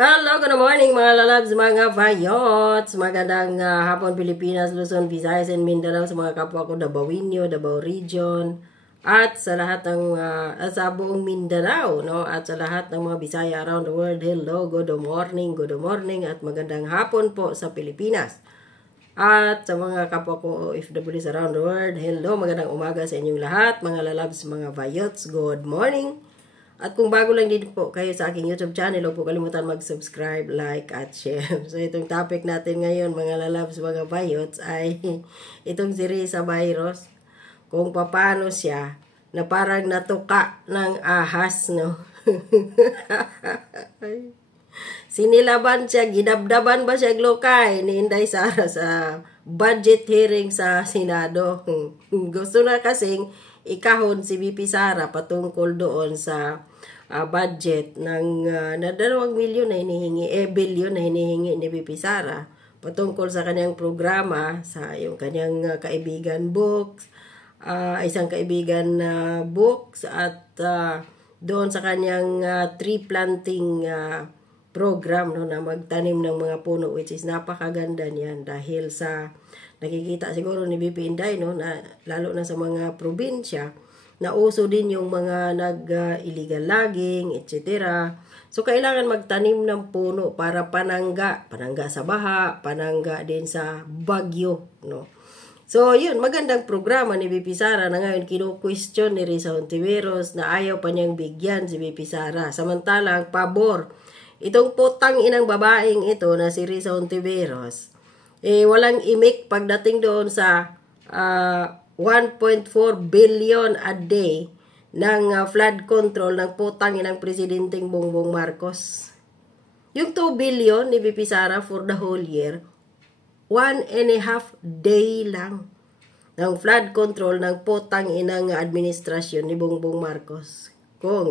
Hello, good morning mga lalabs, mga vayots. Magandang hapon Pilipinas, Luzon, Visayas, and Mindanao sa mga kapwa ko Dabawenyo, Davao Region, at sa lahat ng sa buong Mindanao, no? At sa lahat ng mga Bisaya around the world. Hello, good morning at magandang hapon po sa Pilipinas. At sa mga kapwa ko OFWs around the world, hello, magandang umaga sa inyong lahat, mga lalabs, mga vayots, good morning. At kung bago lang din po kayo sa aking YouTube channel, huwag po kalimutan mag-subscribe, like, at share. So, itong topic natin ngayon, mga lalabs, mga vayots, ay itong si Risa Virus. Kung paano siya na parang natuka ng ahas, no? Sinilaban siya, ginabdaban ba siya glokay ni Inday Sara sa budget hearing sa Senado. Gusto na kasing ikahon si VP Sara patungkol doon sa budget ng na 2 milyon na hinihingi, billion na hinihingi ni VP Sara patungkol sa kanyang programa, sa yung kanyang kaibigan books, isang kaibigan books, at doon sa kanyang tree planting program, no, na magtanim ng mga puno, which is napakaganda niyan dahil sa nakikita siguro ni VP Inday, no, na lalo na sa mga probinsya na uso din yung mga illegal logging, etc. So kailangan magtanim ng puno para panangga sa baha, panangga din sa bagyo, no. So yun, magandang programa ni VP Sara na ngayon kino-question ni Risa Hontiveros na ayaw pa niyang bigyan si VP Sara. Samantalang pabor itong putang inang babaeng ito na si Risa Hontiveros, walang imik pagdating doon sa 1.4 billion a day ng flood control ng putang inang presidenteng Bongbong Marcos. Yung 2 billion ni VP Sara for the whole year, 1.5 day lang ng flood control ng putang inang administrasyon ni Bongbong Marcos. Kung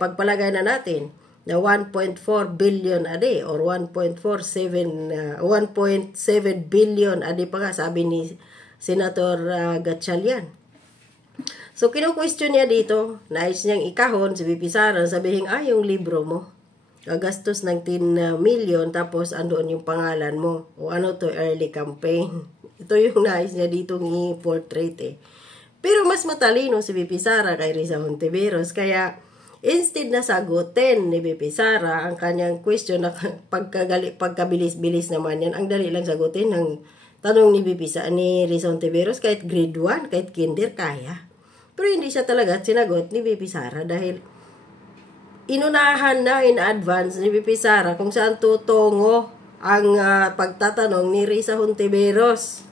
pagpalagay na natin na 1.4 billion a day or 1.7 billion a day pa nga, sabi ni Senator Gatchalian. So, kinu-question niya dito, nais niyang ikahon si VP Sara, sabihin, yung libro mo, gagastos ng 10 million, tapos andoon yung pangalan mo, o ano to, early campaign. Ito yung nais niya ditong i-portrait Pero mas matalino si VP Sara kay Risa Hontiveros, kaya instead na sagutin ni VP Sara ang kanyang question na pagkabilis-bilis naman yan, ang dali lang sagutin ng tanong ni Risa Hontiveros, kahit grade 1, kahit kinder, kaya. Pero hindi siya talaga sinagot ni VP Sara dahil inunahan na in advance ni VP Sara kung saan tutungo ang pagtatanong ni Risa Hontiveros.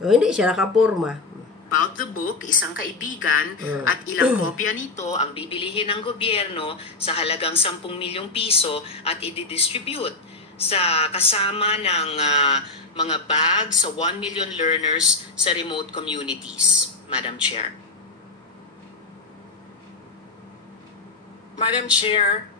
Hindi siya nakapurma. About the book, isang kaibigan at ilang kopya nito ang bibilihin ng gobyerno sa halagang 10 milyong piso at i-distribute sa kasama ng mga bags sa 1 million learners sa remote communities. Madam Chair. Madam Chair,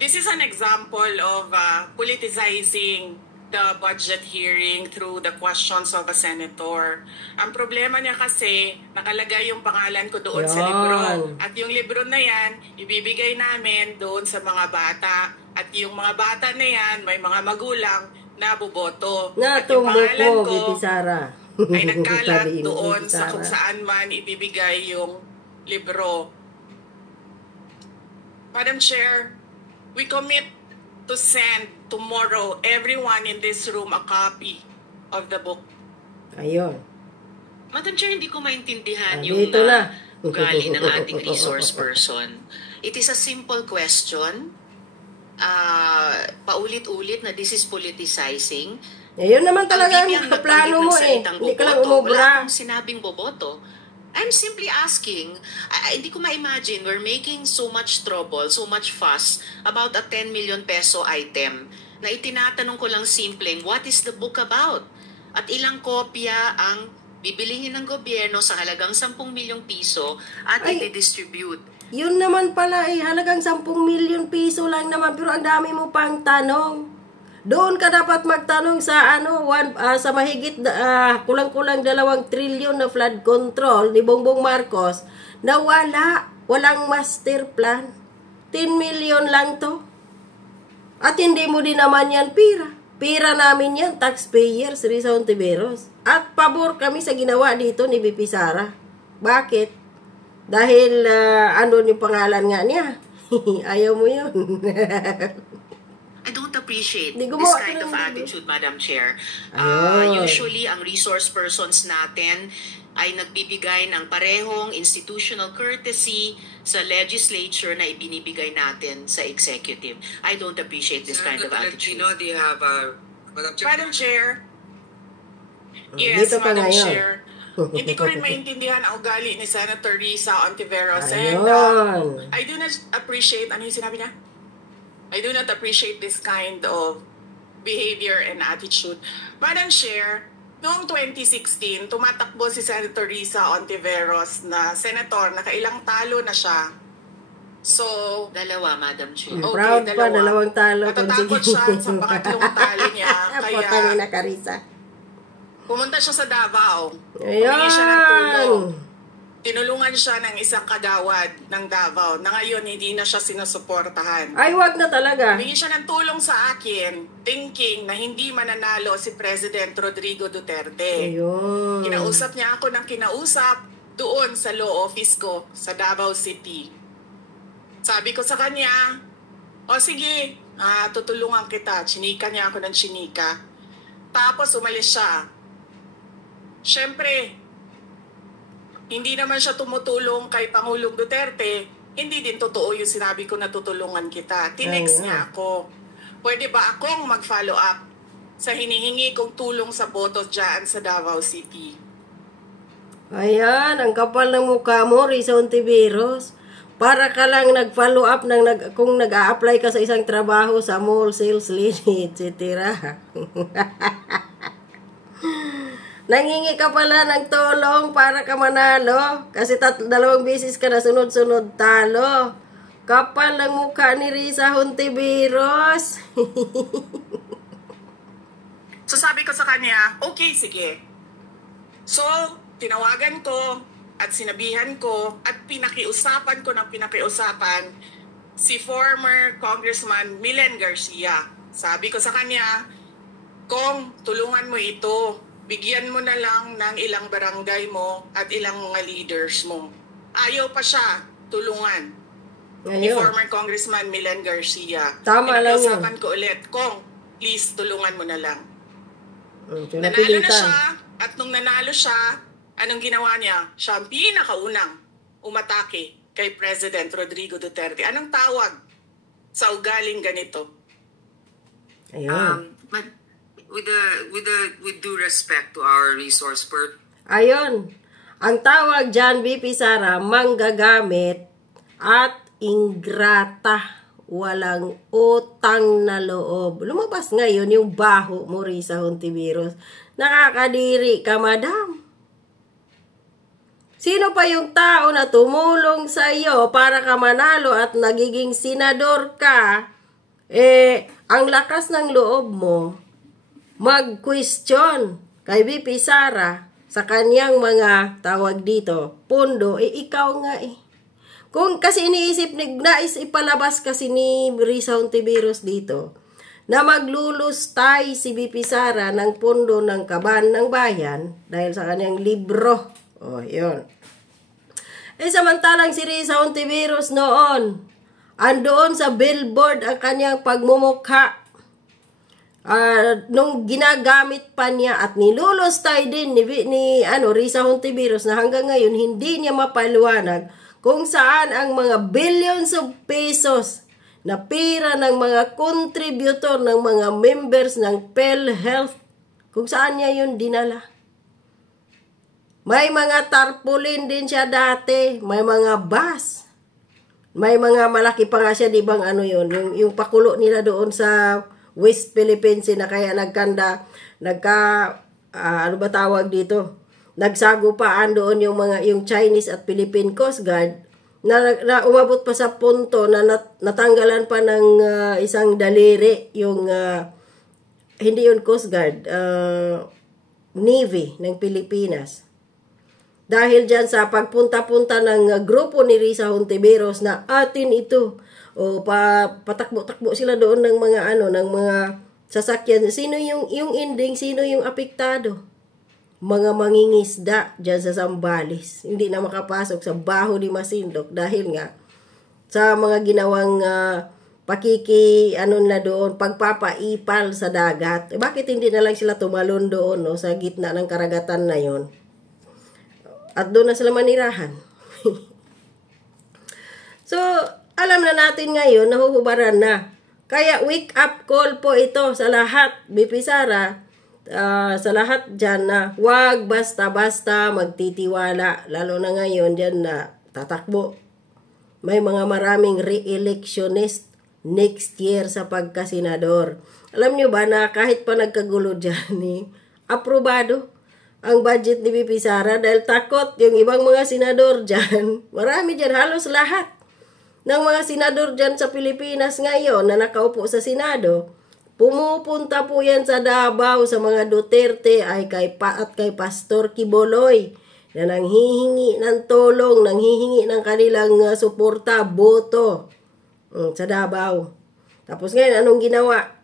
this is an example of politicizing the budget hearing through the questions of a senator. Ang problema niya kasi, nakalagay yung pangalan ko doon sa libro. At yung libro na yan, ibibigay namin doon sa mga bata. At yung mga bata na yan, may mga magulang na buboto. At yung pangalan ko ay nagkalat doon sa kung saan man ibibigay yung libro. Madam Chair, we commit to send tomorrow everyone in this room a copy of the book. Ayun. Madam Chair, hindi ko maintindihan yung ugali ng ating resource person. It is a simple question. Paulit-ulit na this is politicizing. Ayun naman talaga ang plano mo Hindi ka lang umubra. Wala akong sinabing boboto. I'm simply asking, hindi ko ma-imagine, we're making so much trouble, so much fuss about a 10 million peso item na itinatanong ko lang simpleng, what is the book about? At ilang kopya ang bibilihin ng gobyerno sa halagang 10 milyong piso at i-distribute. Yun naman pala halagang 10 milyon piso lang naman, pero ang dami mo pang tanong. Doon ka dapat magtanong sa sa mahigit kulang-kulang 2 trilyon na flood control ni Bongbong Marcos na walang master plan. 10 million lang to. At hindi mo din naman yan pira. Pira namin yan, taxpayers, Risa Hontiveros. At pabor kami sa ginawa dito ni VP Sara. Bakit? Dahil, ano yung pangalan nga niya? Ayaw mo yun. I don't appreciate Di this gumawa kind ka of ng video. attitude, Madam Chair. Ayun. Usually, ang resource persons natin ay nagbibigay ng parehong institutional courtesy sa legislature na ibinibigay natin sa executive. I don't appreciate this kind of attitude. Tolentino, do you have Madam Chair? Madam Chair. Yes, Dito pa Madam ngayon. Chair. Hindi ko rin maintindihan ang ugali ni Senator Risa Hontiveros. Ayun. And I do not appreciate, ano yung sinabi niya? I do not appreciate this kind of behavior and attitude. Madam Chair, noong 2016, tumatakbo si Senator Risa Hontiveros na senator, nakailang talo na siya. So, Dalawa, Madam Chair. Okay, Proud pa, dalawa. dalawang talo. Natatakot siya sa pangatlong talo niya. Puta Kaya ni na Carissa. pumunta siya sa Davao. Ayun. Humingi siya ng tulong. Tinulungan siya ng isang kagawad ng Davao na ngayon hindi na siya sinusuportahan. Ay, wag na talaga. Humingi siya ng tulong sa akin, thinking na hindi mananalo si President Rodrigo Duterte. Ayun. Kinausap niya ako ng kinausap doon sa law office ko sa Davao City. Sabi ko sa kanya, o sige, tutulungan kita. Chinika niya ako ng chinika. Tapos umalis siya. Siyempre, hindi naman siya tumutulong kay Pangulong Duterte. Hindi din totoo yung sinabi ko na tutulungan kita. Tinext niya ako. Pwede ba akong mag-follow up sa hinihingi kong tulong sa botos dyan sa Davao City? Ayan, ang kapal ng mukha mo, Risa Hontiveros. Para ka lang nag-follow up kung nag-a-apply ka sa isang trabaho sa mall, sales lady, etc. Nangingi ka pala ng tulong para ka manalo. Kasi 2 beses ka na sunod-sunod talo. Kapal ng mukha ni Risa Hontiveros. So sabi ko sa kanya, okay, sige. So, tinawagan ko at sinabihan ko at pinakiusapan ko ng pinakiusapan si former Congressman Milen Garcia. Sabi ko sa kanya, Kong, tulungan mo ito. Bigyan mo na lang ng ilang barangay mo at ilang mga leaders mo. Ayaw pa siya tulungan ni Ayun. former Congressman Milen Garcia. Tama lang yun. Pinakiusapan ko ulit, Kong, please tulungan mo na lang. So, Nanalo na napilitan. siya, at nung nanalo siya, anong ginawa niya? Siya ang pinakaunang umatake kay President Rodrigo Duterte. Anong tawag sa ugaling ganito? Ayun. With due respect to our resource Ayun. Ang tawag dyan, VP Sara, manggagamit at ingrata. Walang utang na loob. Lumabas ngayon yung baho mo, Risa Hontiveros. Nakakadiri ka, madam. Sino pa yung tao na tumulong sa iyo para ka manalo at nagiging senador ka? Ang lakas ng loob mo, mag-question kay VP Sara sa kanyang mga tawag dito, pundo, ikaw nga Kung kasi iniisip, nais ipalabas kasi ni Risa Hontiveros dito, na maglulustay si VP Sara ng pundo ng kaban ng bayan dahil sa kanyang libro. Yun. Samantalang si Risa Hontiveros noon, andoon sa billboard ang kanyang pagmumukha. Nung ginagamit pa niya at nilulustay din ni Risa Hontiveros na hanggang ngayon hindi niya mapaliwanag kung saan ang mga billions of pesos na pira ng mga contributor, ng mga members ng PhilHealth, kung saan niya yun dinala. May mga tarpaulin din siya dati, may mga bus, may mga malaki pa nga siya, di bang yung pakulo nila doon sa West Philippines na kaya nagsagupaan doon yung Chinese at Philippine Coast Guard na umabot pa sa punto na natanggalan pa ng isang daliri yung hindi yung Coast Guard, Navy ng Pilipinas. Dahil dyan sa pagpunta-punta ng grupo ni Risa Hontiveros na atin ito. O patakbo-takbo sila doon ng mga ng mga sasakyan. Sino yung ending, sino yung apektado? Mga mangingisda diyan sa Zambales. Hindi na makapasok sa Baho de Masinloc dahil nga sa mga ginawang na doon, pagpapaipal sa dagat. Bakit hindi na lang sila tumalon doon, no, sa gitna ng karagatan na yon? At doon na sila manirahan. So, alam na natin ngayon, nahuhubaran na. Kaya wake up call po ito sa lahat, BP Sara, sa lahat dyan na wag basta-basta magtitiwala. Lalo na ngayon dyan na tatakbo. May mga maraming re-electionist next year sa pagkasenador. Alam nyo ba na kahit pa nagkagulo dyan, aprobado ang budget ni BP Sara dahil takot yung ibang mga senador dyan. Marami dyan, halos lahat ng mga senador dyan sa Pilipinas ngayon na nakaupo sa Senado, pumupunta po yan sa Davao sa mga Duterte at kay Pastor Quiboloy na nanghihingi ng tulong, nanghihingi ng kanilang suporta, boto sa Davao. Tapos ngayon, anong ginawa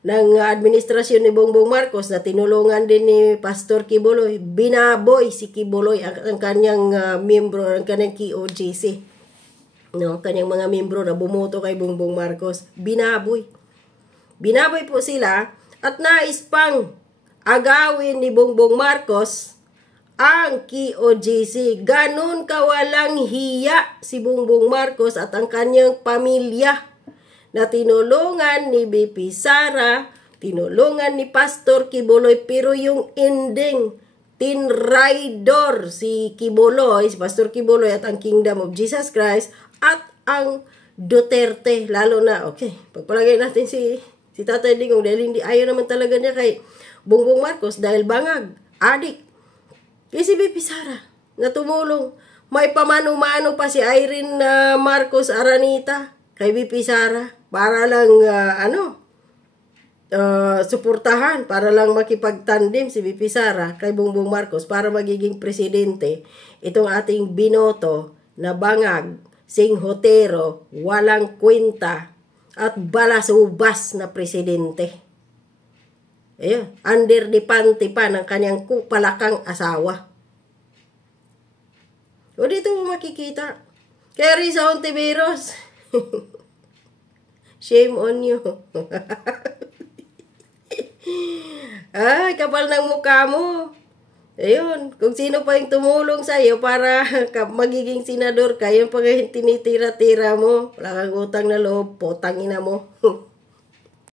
ng administrasyon ni Bongbong Marcos na tinulungan din ni Pastor Quiboloy? Binaboy si Quiboloy ang kanyang miyembro, ang kanyang KOJC. No, kanyang mga miyembro na bumoto kay Bongbong Marcos. Binaboy po sila at nais pang agawin ni Bongbong Marcos ang KOJC. Ganon kawalang hiya si Bongbong Marcos at ang kanyang pamilya na tinulungan ni BP Sara, tinulungan ni Pastor Quiboloy, pero yung ending, tinraidor si Quiboloy, si Pastor Quiboloy at ang Kingdom of Jesus Christ at ang Duterte. Lalo na, pagpalagay natin si Tatay Digong dahil hindi ayaw naman talaga niya kay Bongbong Marcos dahil bangag, adik. Kaya si BP Sara na tumulong. May pamano-mano pa si Irene Marcos Aranita kay BP Sara para lang suportahan, para lang makipagtandem si BP Sara kay Bongbong Marcos para magiging presidente itong ating binoto na bangag, singhotero, walang kwenta at balasubas na presidente. Ayun, under the panty pa ng kanyang kupalakang asawa. O dito mo makikita. Kaya Risa Hontiveros, shame on you. Ay, kapal ng mukha mo. Ayun, kung sino pa yung tumulong sa'yo para magiging senador ka, yung pag tinitira-tira mo, wala kang utang na loob, potang ina mo.